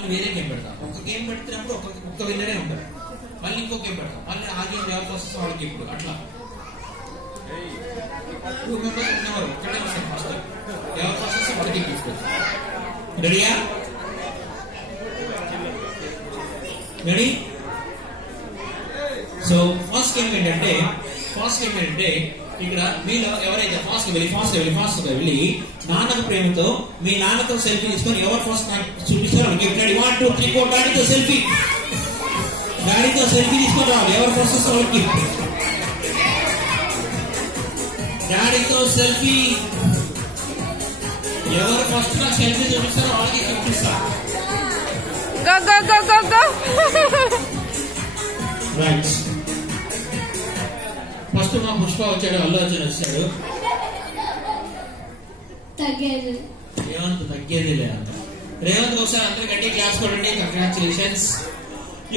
మళ్ళీ వేరే గేమ్ పెడతాం. ఒక గేమ్ పెడుతున్నప్పుడు ఒక్క విన్నరే ఉంటారు. మళ్ళీ ఇంకో గేమ్ పెడతాం. మళ్ళీ ఆ గేమ్ ఎవరు ఫస్ట్ వాళ్ళకి ఇప్పుడు అట్లా 2 మెంబర్స్ ఉన్నవారు ఇక్కడే వస్తారు. ఫస్ట్ ఎవరు ఫస్ట్ వస్తే వాళ్ళకి గిఫ్ట్. రెడీయా? రెడీ? సో ఫస్ట్ గేమ్ ఏంటంటే ఇక్కడ మీలో ఎవరైతే ఫాస్ట్ గా వెళ్ళి నాన్నకు ప్రేమతో మీ నాన్నతో సెల్ఫీ తీసుకొని ఎవరు ఫస్ట్ నాకు చూపిస్తారో గిఫ్ట్. 1 2 3 4 డాడీతో సెల్ఫీ తీసుకొని రావాలి. ఎవరు ఫస్ట్ వస్తారో గిఫ్ట్. డాడీతో సెల్ఫీ ఎవరు ఫస్ట్ నాకు సెల్ఫీ చూపిస్తారో వాళ్ళకి గిఫ్ట్ ఇస్తా. రైట్. ఫస్ట్ మా పుష్ప వచ్చాడు, అల్లు అర్జున్ వచ్చాడు. రేవంత్ తగ్గేది లేదు. రేవంత్ ఒకసారి అందరు గట్టి క్లాస్ కొడండి. కంగ్రాచులేషన్స్.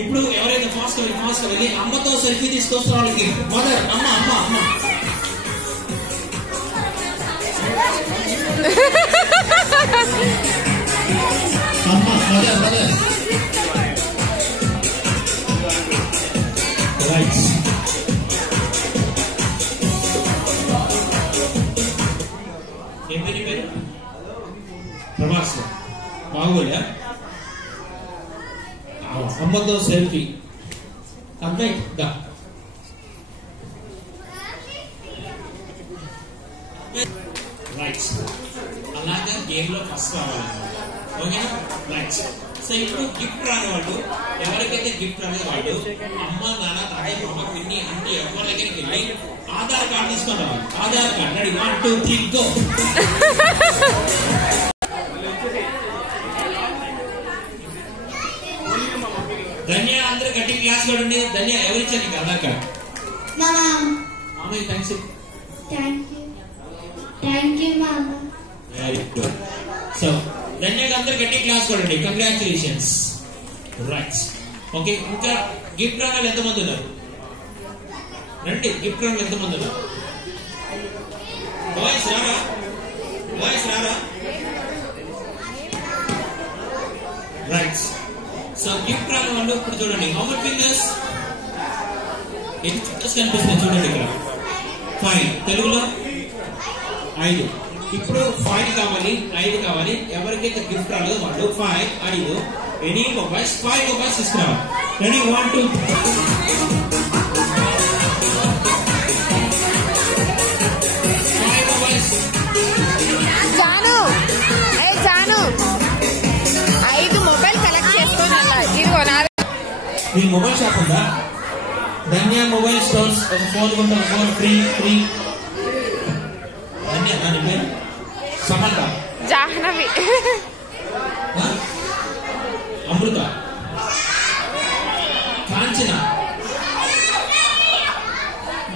ఇప్పుడు ఎవరైతే ఫాస్ట్ గా వెళ్ళి అమ్మతో సెల్ఫీ తీసుకొస్తారో వాళ్ళకి మదర్ అమ్మ మదర్. రైట్. ఏం పేరు? ప్రభాస్. బాగోలే అమ్మతో సెల్ఫీ. కంప్లీట్ గా రైట్. అలాగే గేమ్ లో ఫస్ట్ రావాలి. ఓకేనా? రైట్. సో ఇప్పుడు గిఫ్ట్ రాని వాళ్ళు, ఎవరికైతే గిఫ్ట్ రాని వాళ్ళు అమ్మ నాన్న తాతయ్య మామ పిన్ని అన్ని ఎవరి దగ్గరికి వెళ్ళి ఆధార్ కార్డు తీసుకొని రావాలి. ఆధార్ కార్డు. రెడీ? 1 2 3 గో. ధన్య అందరూ గట్టి క్లాస్ లో ఉండి. ధన్య ఎవరిచ్చారు నీకు ఆధార్ కార్డు? మామయ్య థ్యాంక్స్. Very good. సో ధన్యకి అందరూ గట్టి క్లాస్ కొడండి. కంగ్రాచులేషన్స్. రైట్. ఓకే. ఇంకా గిఫ్ట్ రావాలి ఎంతమంది ఉన్నారు? రండి. గిఫ్ట్ రావాలి ఎంతమంది ఉన్నారు? బాయ్స్ రారా? రైట్. సో గిఫ్ట్ రాని వాళ్ళు ఇప్పుడు చూడండి. How many fingers? ఎన్ని ఫింగర్స్ కనిపిస్తున్నాయి చూడండి ఇక్కడ. 5. తెలుగులో 5. ఇప్పుడు 5 కావాలి. ఎవరికైతే గిఫ్ట్ రాలేదో వాళ్ళు 5 5 ఎనీ మొబైల్స్ 5 మొబైల్స్ తీసుకురావాలి. Ready? 1 2 5 mobiles. Janu 5 mobile collect చేసుకొని ఇదిగో మీ మొబైల్ షాప్ ఉందా? Dhanya mobile stores. ఒక ఫోన్ కొంటే ఒక ఫోన్ ఫ్రీ. ధన్య అని పేరు? సమంత, జాహ్నవి, అమృత, కాంచన.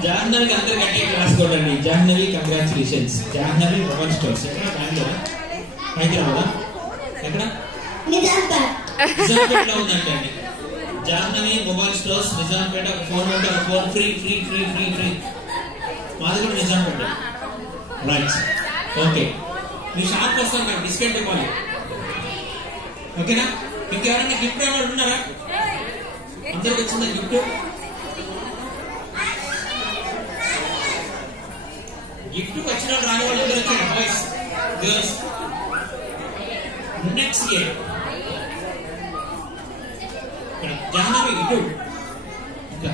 జాహ్నవికి అందరు గట్టి క్లాస్ కొట్టండి. Jahnavi congratulations. Jahnavi mobile stores. ఎక్కడ? బెంగళూరు, హైదరాబాద్. ఎక్కడ? నిజాంపేటలో ఉందంటే అండి. Jahnavi mobile stores Nizampet. ఒక ఫోన్ ఉంటే ఒక ఫోన్ ఫ్రీ. మాది కూడా నిజాంపేట. రైట్. ఓకే. మీ షాప్ వస్తాను, నాకు డిస్కౌంట్ ఇవ్వాలి. ఓకేనా? ఇంకెవరైనా గిఫ్ట్ ఏమైనా ఉన్నారా? అందరికి వచ్చిందా గిఫ్ట్? గిఫ్ట్ వచ్చిన రాని వాళ్ళు అందరూ వచ్చారు. Boys girls. Next game Jahnavi ఇటు. ఇంకా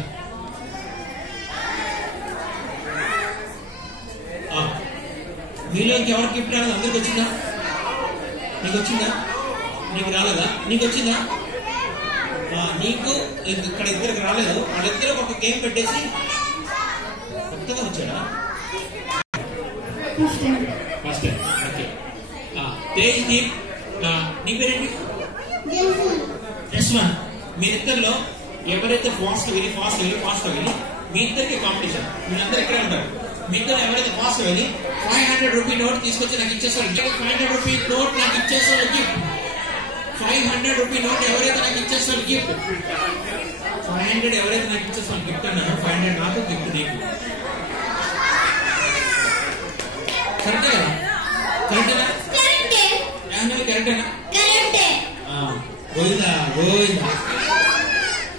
మీలో ఇంకెవరు గిఫ్ట్ రాలేదు? అందరికి వచ్చిందా? నీకు వచ్చిందా? నీకు రాలేదా? నీకు వచ్చిందా? నీకు ఇక్కడ ఇద్దరికి రాలేదు. వాళ్ళిద్దరు ఒక గేమ్ పెట్టేసి కొత్తగా వచ్చాడా? First time. Okay. Tej Deep, నీ పేరేంటి? యశ్వంత్. మీరిద్దరిలో ఎవరైతే ఫాస్ట్ వెళ్ళి మీ ఇద్దరికి కాంపిటీషన్. మీరందరూ ఇక్కడే ఉంటారు. మీ ఇద్దరు ఎవరైతే ఫాస్ట్ వెళ్ళి 500 రూపీ నోట్ తీసుకొచ్చి నాకు ఇచ్చేస్తారు. 500 రూపీ నోట్ నాకు ఇచ్చేస్తారు గిఫ్ట్. 500 రూపీ నోట్ ఎవరైతే నాకు ఇచ్చేస్తారు గిఫ్ట్. 500 ఎవరైతే నాకు ఇచ్చేస్తారు గిఫ్ట్ అన్నాను. 500 నాకు, గిఫ్ట్ నీకు. కరెక్టే కదా? కరెక్టేనా? కరెక్టేనా? గోవిందా గోవిందా.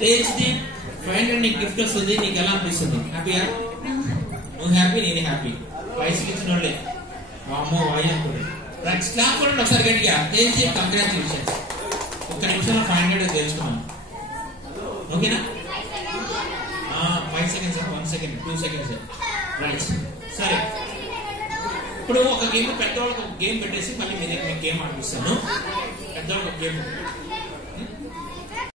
తేజ్ది 500 నీకు గిఫ్ట్ వస్తుంది, నీకు ఎలా అనిపిస్తుంది? హ్యాపీయా? నువ్వు హ్యాపీ, నేను హ్యాపీ. పైసలు ఇచ్చిన వాళ్ళే అమ్మో వాయి అనుకోండి. రైట్, క్లాప్ కొనండి ఒకసారి గట్టిగా. తేజ్ది కంగ్రాచులేషన్స్. ఒక్క నిమిషంలో 500 తెలుసుకున్నాను. ఓకేనా? 5 seconds, 1 second, 2 seconds. రైట్, సరే. ఇప్పుడు ఒక గేమ్, పెద్దవాళ్ళకి ఒక గేమ్ పెట్టేసి మళ్ళీ మీకు గేమ్ ఆడిపిస్తాను. పెద్దవాళ్ళకి ఒక గేమ్